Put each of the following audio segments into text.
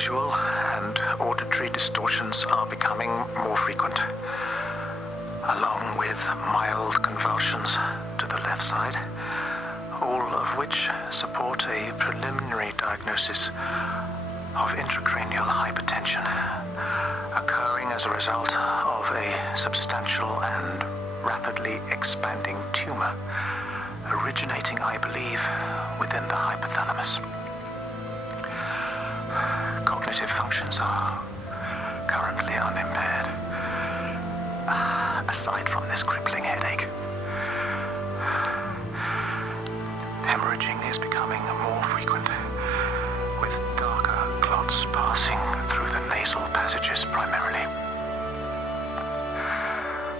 Visual and auditory distortions are becoming more frequent, along with mild convulsions to the left side, all of which support a preliminary diagnosis of intracranial hypertension, occurring as a result of a substantial and rapidly expanding tumor, originating, I believe, within the hypothalamus. Cognitive functions are currently unimpaired, aside from this crippling headache. Hemorrhaging is becoming more frequent, with darker clots passing through the nasal passages primarily.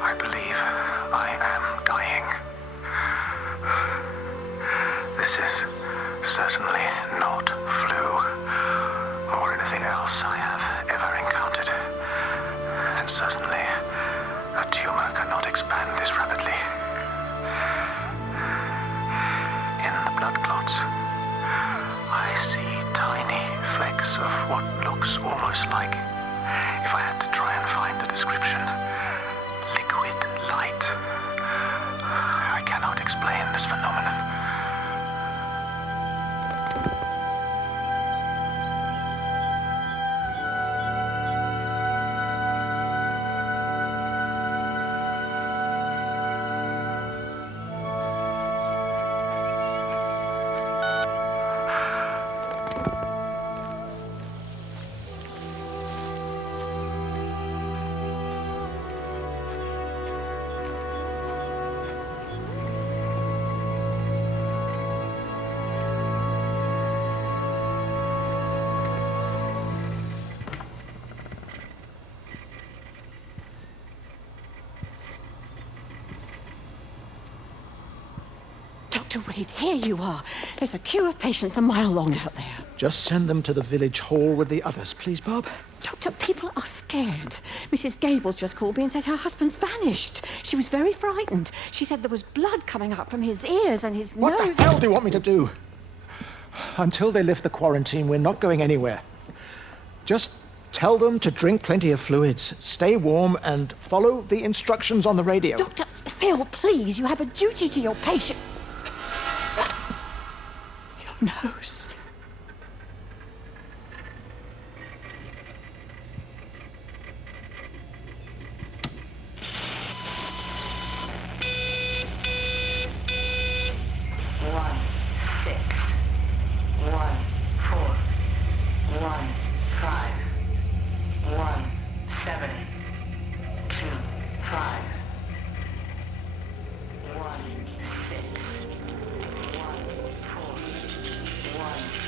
I believe I am dying. This is certainly not flu or anything else I have ever encountered, and certainly a tumor cannot expand this rapidly. In the blood clots, I see tiny flecks of what looks almost like, if I had to try and find a description, liquid light. I cannot explain this phenomenon. Dr. Reed, here you are. There's a queue of patients a mile long out there. Just send them to the village hall with the others, please, Bob. Doctor, people are scared. Mrs. Gables just called me and said her husband's vanished. She was very frightened. She said there was blood coming up from his ears and his nose. What the hell do you want me to do? Until they lift the quarantine, we're not going anywhere. Just tell them to drink plenty of fluids, stay warm, and follow the instructions on the radio. Dr. Phil, please, you have a duty to your patient. Your nose. One.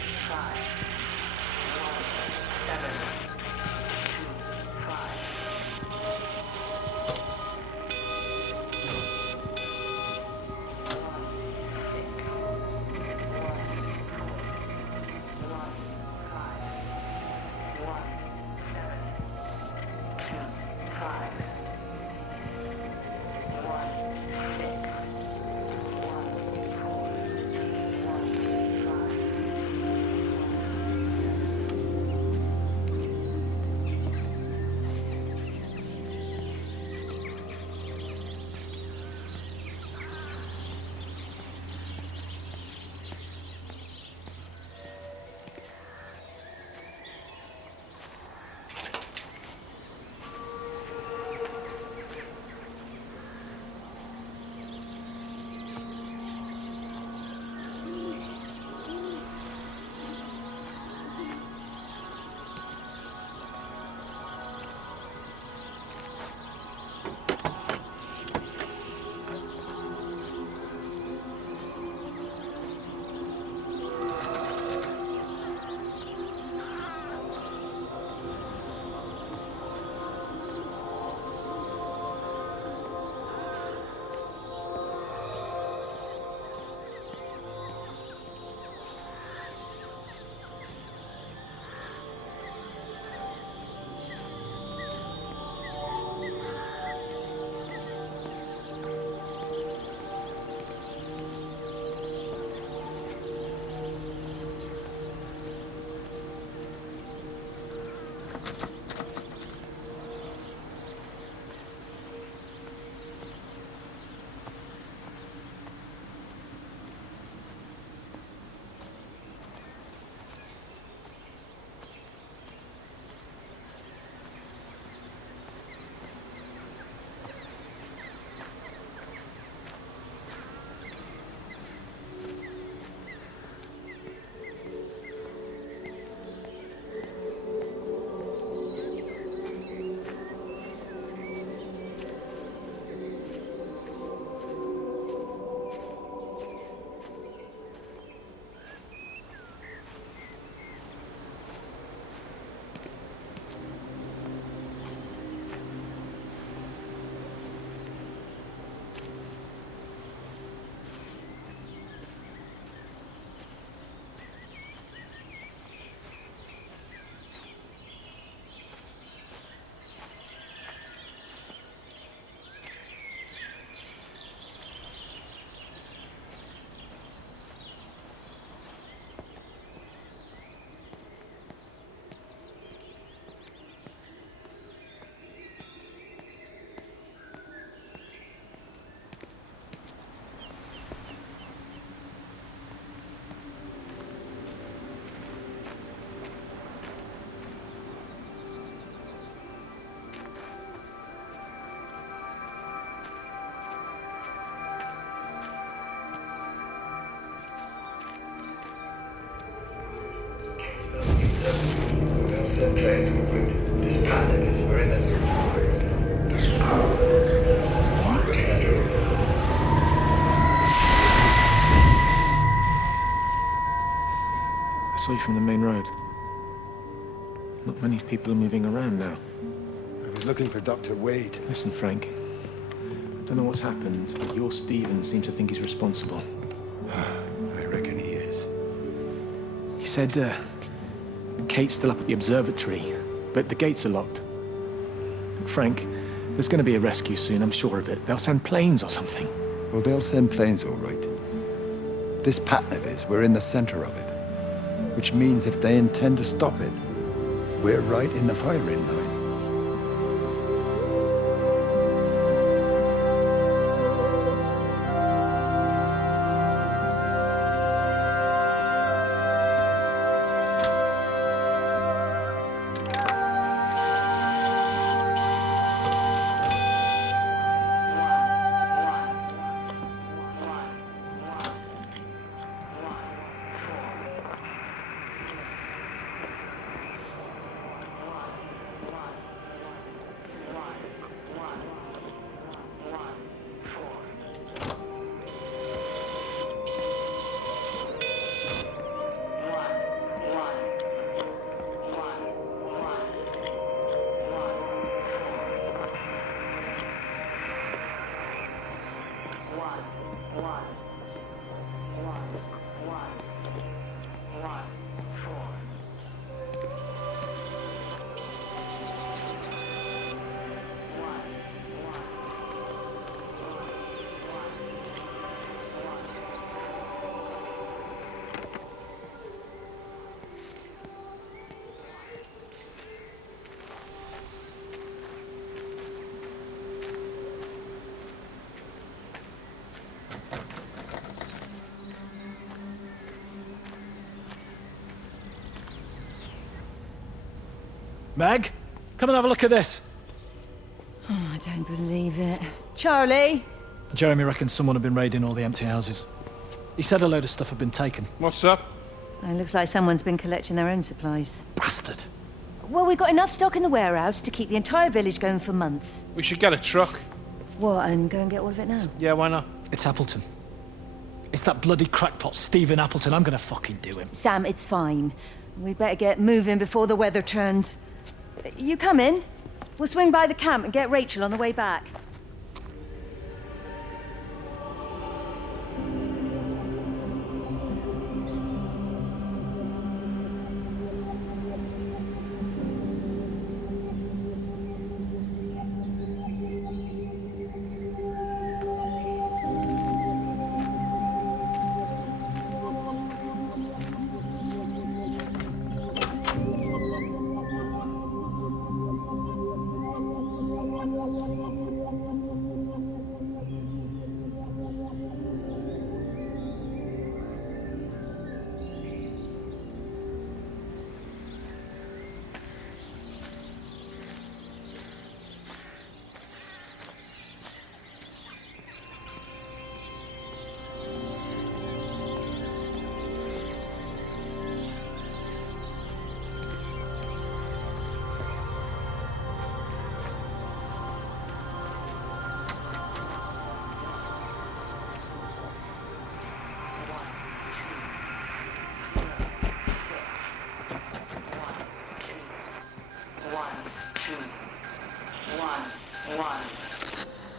I saw you from the main road. Not many people are moving around now. I was looking for Dr. Wade. Listen, Frank. I don't know what's happened, but your Stephen seems to think he's responsible. I reckon he is. He said, Kate's still up at the observatory, but the gates are locked. Frank, there's going to be a rescue soon, I'm sure of it. They'll send planes or something. Well, they'll send planes, all right. This pattern of his, we're in the center of it. Which means if they intend to stop it, we're right in the firing line. Meg, come and have a look at this. Oh, I don't believe it. Charlie? Jeremy reckons someone had been raiding all the empty houses. He said a load of stuff had been taken. What's up? It looks like someone's been collecting their own supplies. Bastard. Well, we've got enough stock in the warehouse to keep the entire village going for months. We should get a truck. What, and go and get all of it now? Yeah, why not? It's Appleton. It's that bloody crackpot Stephen Appleton. I'm gonna fucking do him. Sam, it's fine. We better get moving before the weather turns. You come in. We'll swing by the camp and get Rachel on the way back.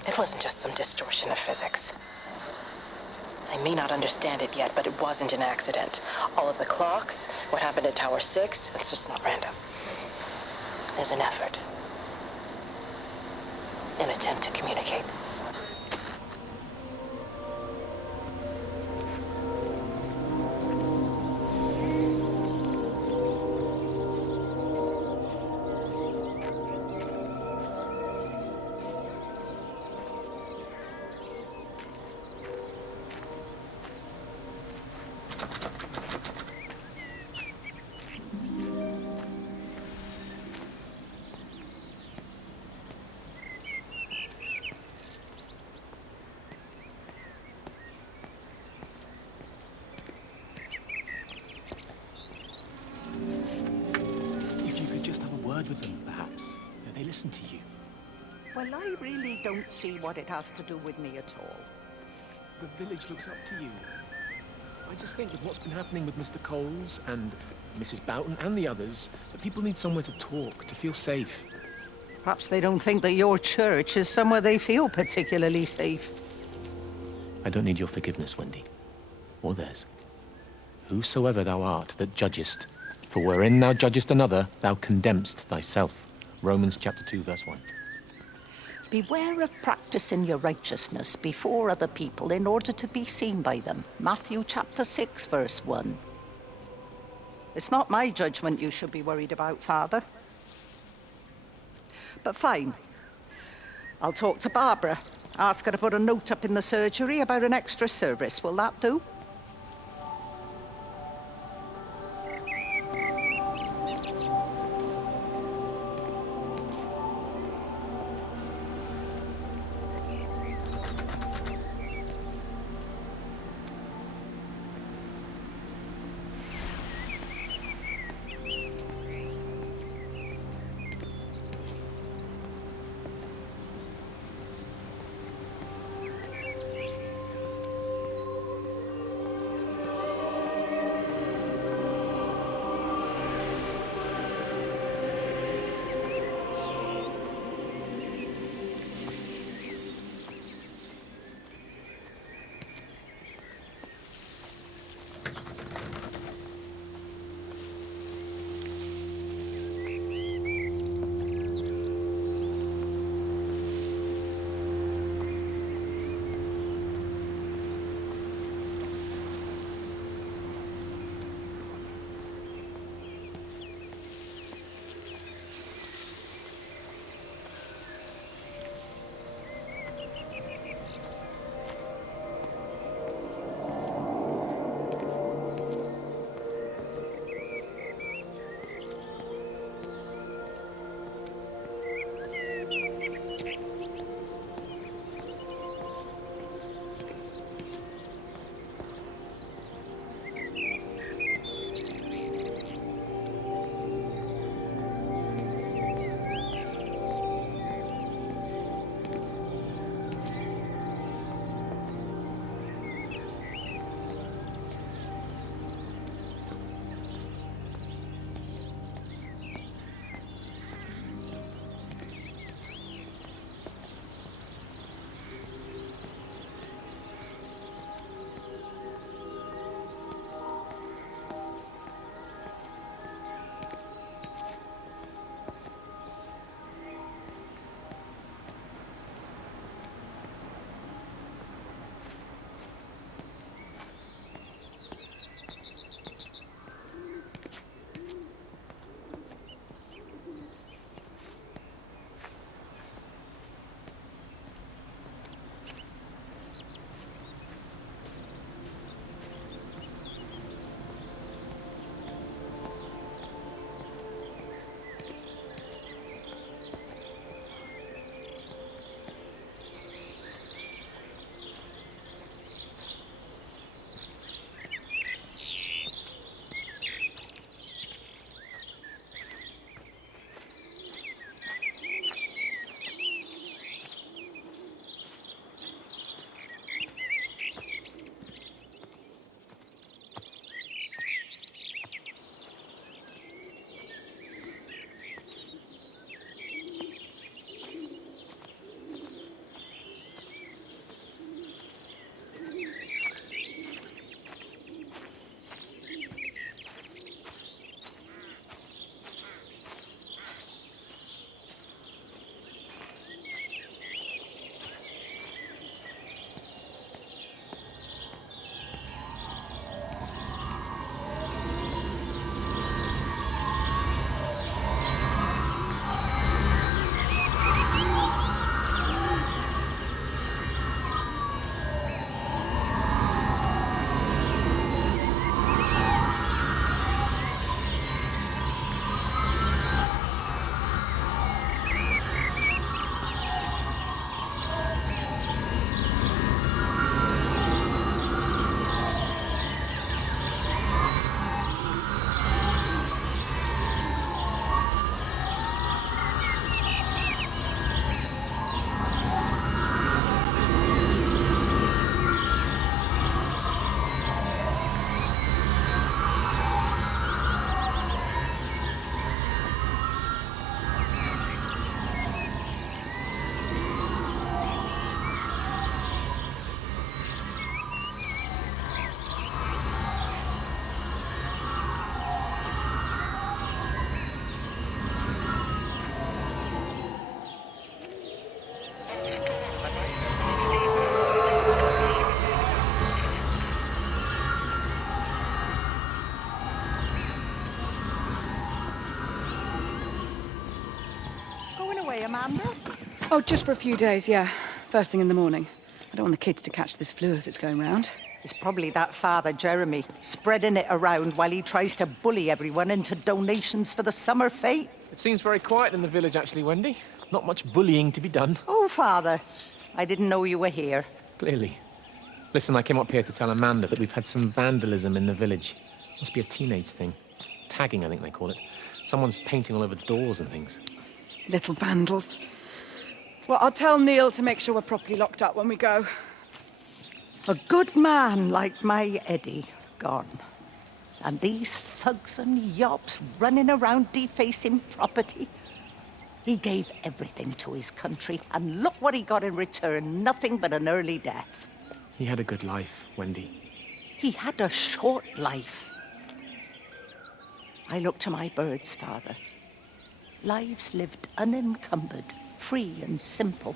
It wasn't just some distortion of physics. I may not understand it yet, but it wasn't an accident. All of the clocks, what happened at Tower 6, it's just not random. There's an effort. An attempt to communicate. word with them, perhaps. They listen to you. Well, I really don't see what it has to do with me at all. The village looks up to you. I just think with what's been happening with Mr. Coles and Mrs. Boughton and the others, that people need somewhere to talk, to feel safe. Perhaps they don't think that your church is somewhere they feel particularly safe. I don't need your forgiveness, Wendy, or theirs. Whosoever thou art that judgest, for wherein thou judgest another, thou condemnest thyself. Romans chapter 2, verse 1. Beware of practicing your righteousness before other people in order to be seen by them. Matthew chapter 6, verse 1. It's not my judgment you should be worried about, Father. But fine. I'll talk to Barbara. Ask her to put a note up in the surgery about an extra service. Will that do? Amanda? Oh, just for a few days, yeah. First thing in the morning. I don't want the kids to catch this flu if it's going round. It's probably that father, Jeremy, spreading it around while he tries to bully everyone into donations for the summer fete. It seems very quiet in the village, actually, Wendy. Not much bullying to be done. Oh, father, I didn't know you were here. Clearly. Listen, I came up here to tell Amanda that we've had some vandalism in the village. Must be a teenage thing. Tagging, I think they call it. Someone's painting all over doors and things. Little vandals. Well, I'll tell Neil to make sure we're properly locked up when we go. A good man like my Eddie gone. And these thugs and yobs running around defacing property. He gave everything to his country, and look what he got in return, nothing but an early death. He had a good life, Wendy. He had a short life. I look to my birds, father. Lives lived unencumbered, free and simple.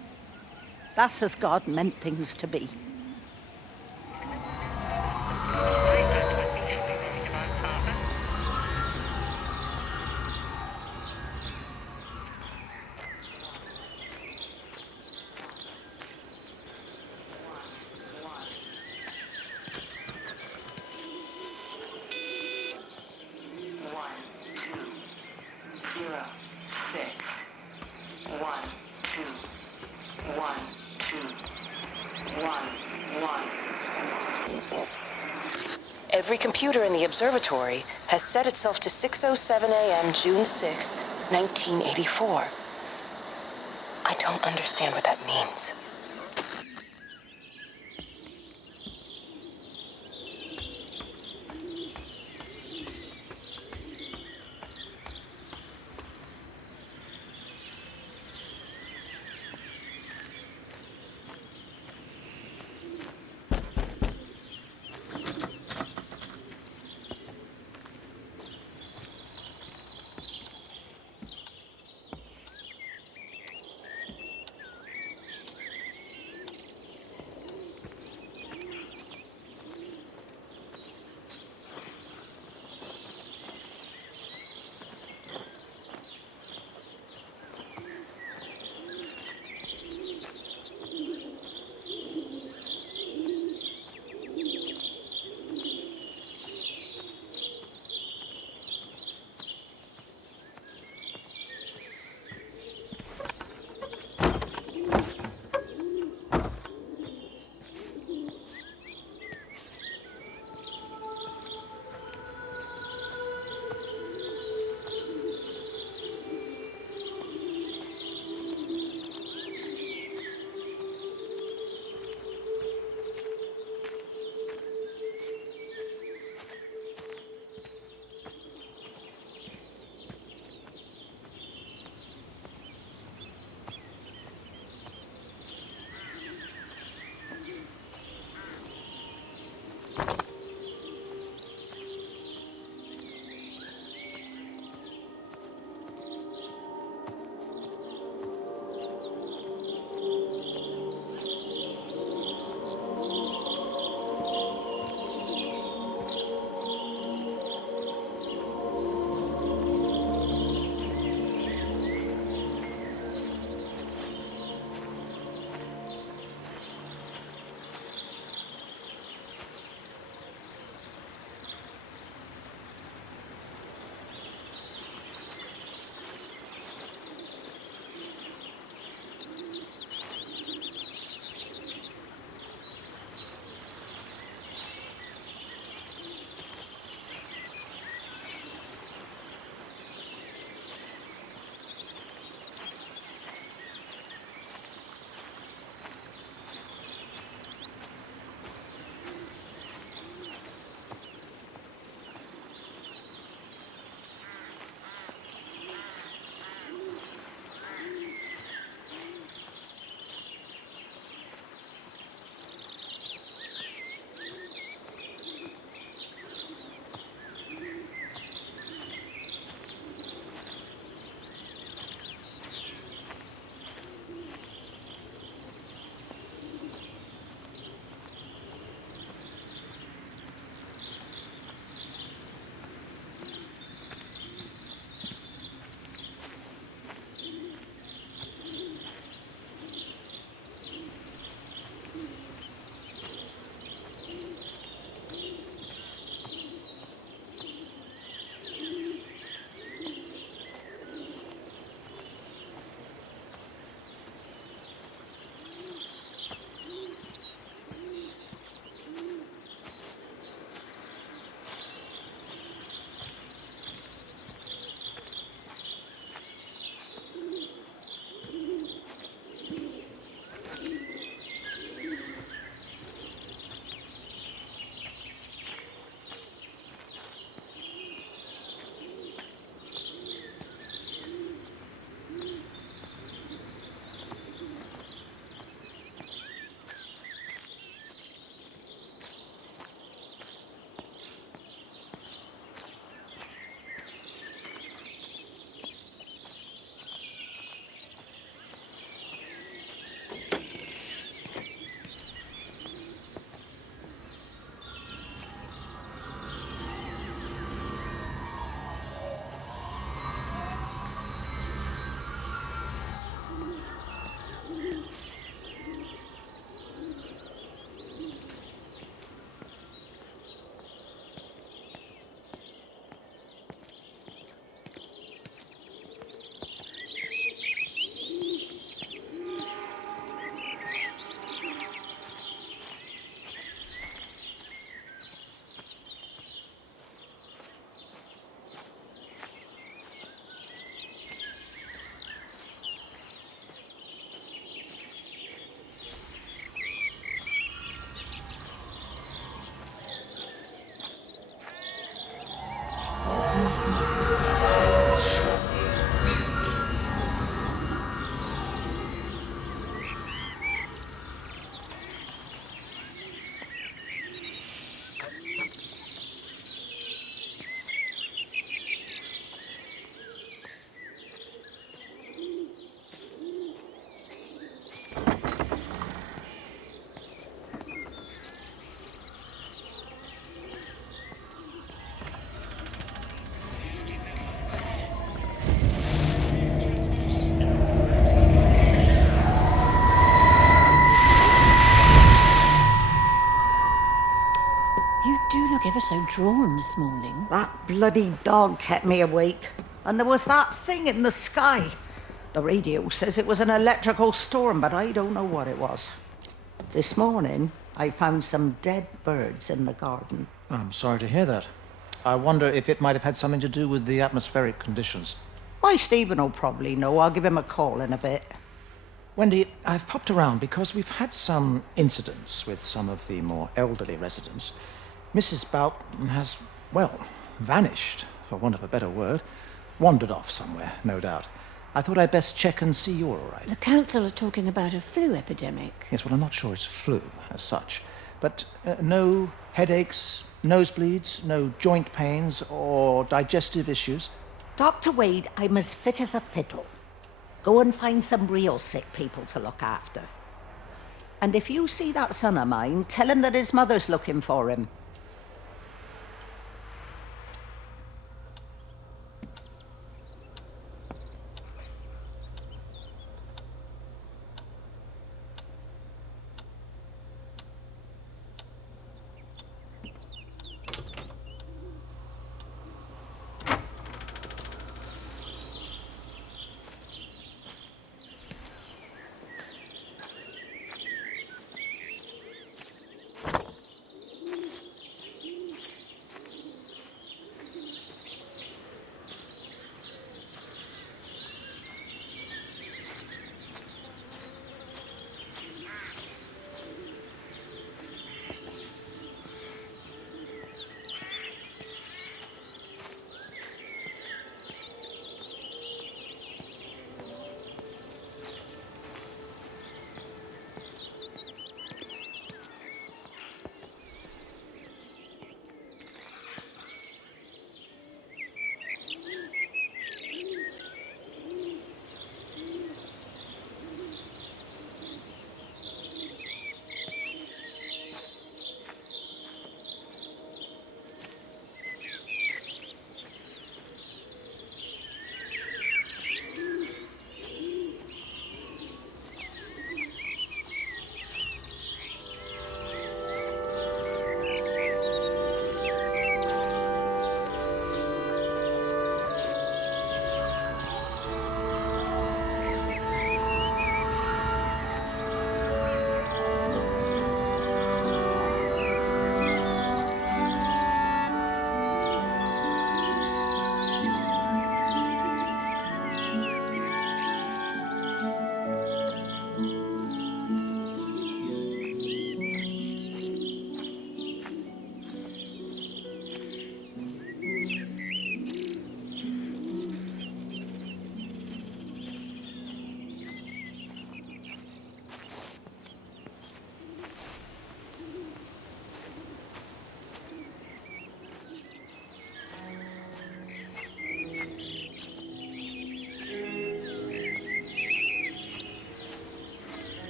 That's as God meant things to be. Every computer in the observatory has set itself to 6:07 a.m. June 6th, 1984. I don't understand what that means. so drawn this morning. That bloody dog kept me awake. And there was that thing in the sky. The radio says it was an electrical storm, but I don't know what it was. This morning, I found some dead birds in the garden. I'm sorry to hear that. I wonder if it might have had something to do with the atmospheric conditions. Why, Stephen will probably know. I'll give him a call in a bit. Wendy, I've popped around because we've had some incidents with some of the more elderly residents. Mrs. Bout has, well, vanished, for want of a better word. Wandered off somewhere, no doubt. I thought I'd best check and see you're all right. The council are talking about a flu epidemic. Yes, well, I'm not sure it's flu as such. But no headaches, nosebleeds, no joint pains or digestive issues. Dr. Wade, I'm as fit as a fiddle. Go and find some real sick people to look after. And if you see that son of mine, tell him that his mother's looking for him.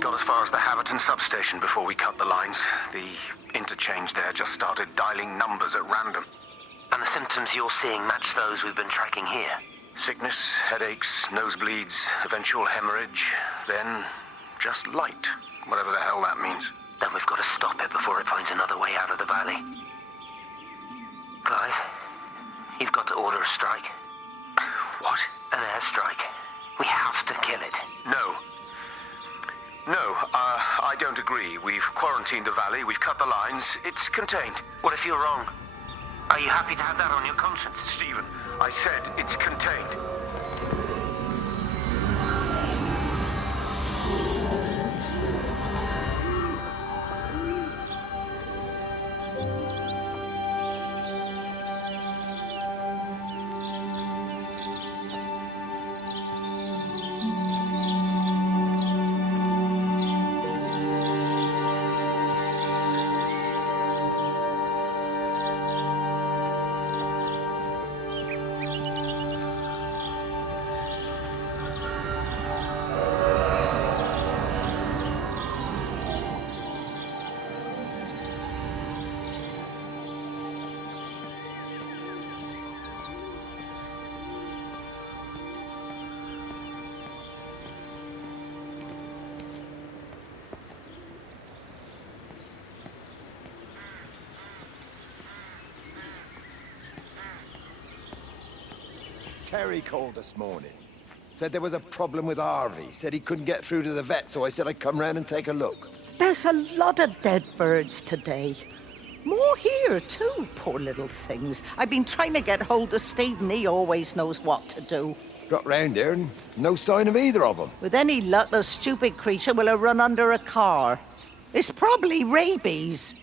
Got as far as the Haverton substation before we cut the lines. The interchange there just started dialing numbers at random. And the symptoms you're seeing match those we've been tracking here? Sickness, headaches, nosebleeds, eventual hemorrhage, then just light, whatever the hell that means. Then we've got to stop it before it finds another way out of the valley. Clive, you've got to order a strike. What? An airstrike. We have to kill it. No. No, I don't agree. We've quarantined the valley, we've cut the lines, it's contained. What if you're wrong? Are you happy to have that on your conscience? Stephen, I said it's contained. Terry called this morning. Said there was a problem with Harvey. Said he couldn't get through to the vet, so I said I'd come round and take a look. There's a lot of dead birds today. More here, too, poor little things. I've been trying to get hold of Steve, and he always knows what to do. Got round here and no sign of either of them. With any luck, the stupid creature will have run under a car. It's probably rabies.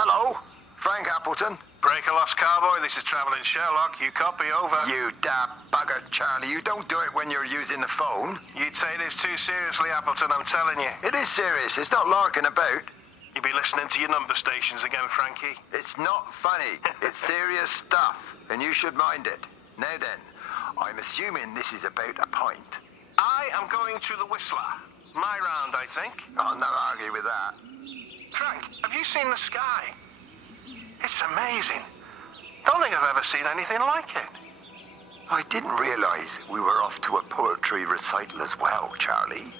Hello, Frank Appleton. Break a lost cowboy, this is Travelling Sherlock. You copy, over. You daft bugger, Charlie. You don't do it when you're using the phone. You'd take this too seriously, Appleton, I'm telling you. It is serious. It's not larking about. You be listening to your number stations again, Frankie. It's not funny. It's serious stuff, and you should mind it. Now then, I'm assuming this is about a pint. I am going to the Whistler. My round, I think. I'll not argue with that. Frank, have you seen the sky? It's amazing. Don't think I've ever seen anything like it. I didn't realize we were off to a poetry recital as well, Charlie.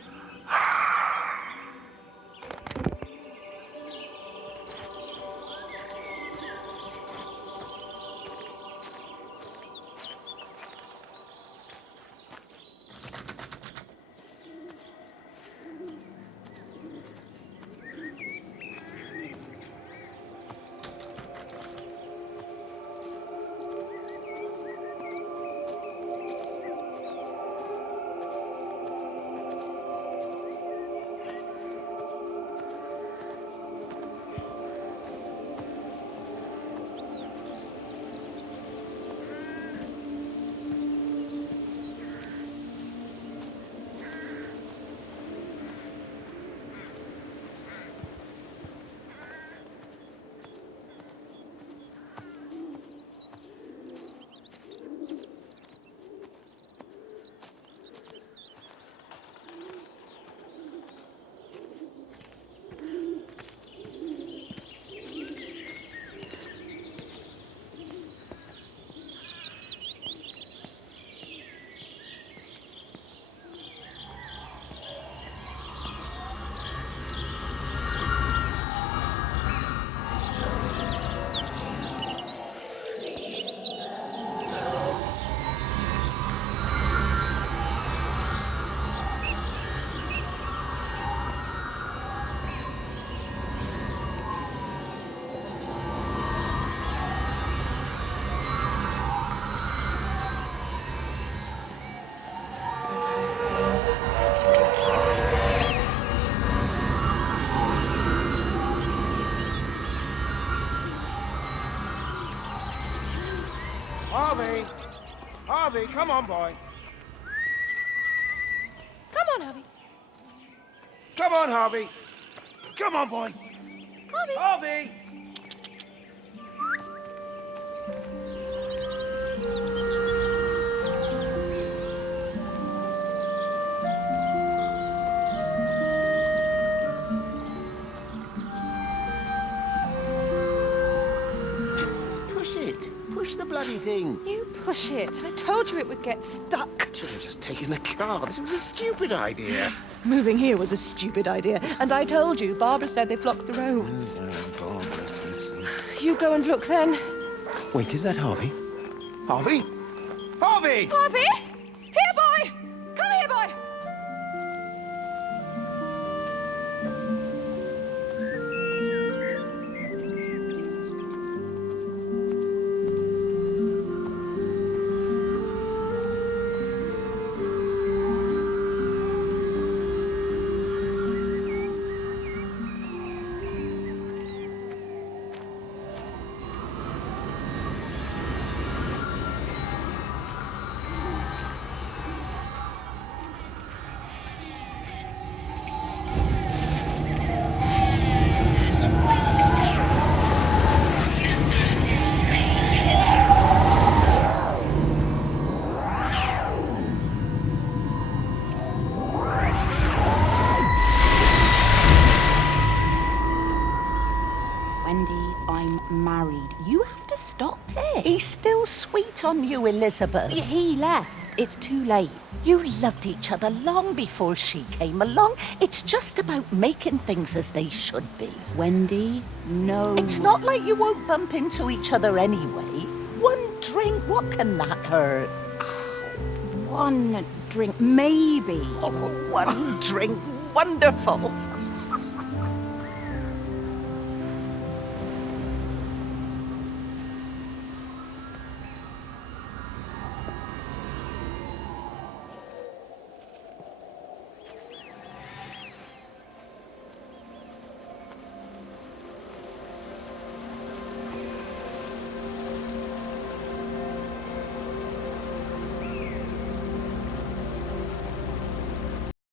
Harvey! Harvey, come on, boy. Come on, Harvey. Come on, Harvey. Come on, boy. Harvey. Harvey! Push it. Push the bloody thing. You push it. I told you it would get stuck. Should have just taken the car. This was a stupid idea. Moving here was a stupid idea. And I told you, Barbara said they've blocked the roads. Barbara Simpson. You go and look then. Wait, is that Harvey? Harvey? Harvey! Harvey! Here, boy! Come here, boy! still sweet on you, Elizabeth. He left. It's too late. You loved each other long before she came along. It's just about making things as they should be. Wendy, no. It's not like you won't bump into each other anyway. One drink, what can that hurt? One drink, maybe. Oh, one drink, wonderful.